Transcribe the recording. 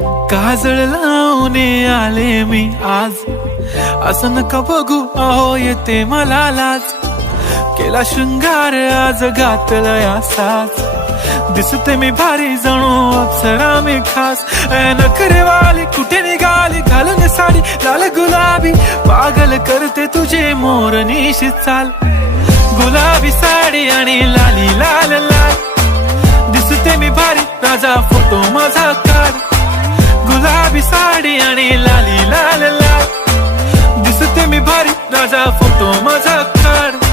काजळ लावून आले मी आज, असं नका बघू अहो येते मला लाज. केला शृंगार आज घातला साज, दिसते मी भारी जणू अप्सरा मी खास. नखरेवाली कुठे निघाली घालून साडी लाल गुलाबी, पागल करते तुझे मोरनीशी चाल. गुलाबी साडी आणि लाली लाल लाल, दिसते मी भारी राजा फोटो माझा काढ. गुलाबी साडी आणि लाली लाल लाल, दिसते मी भारी राजा फोटो माझा काढ.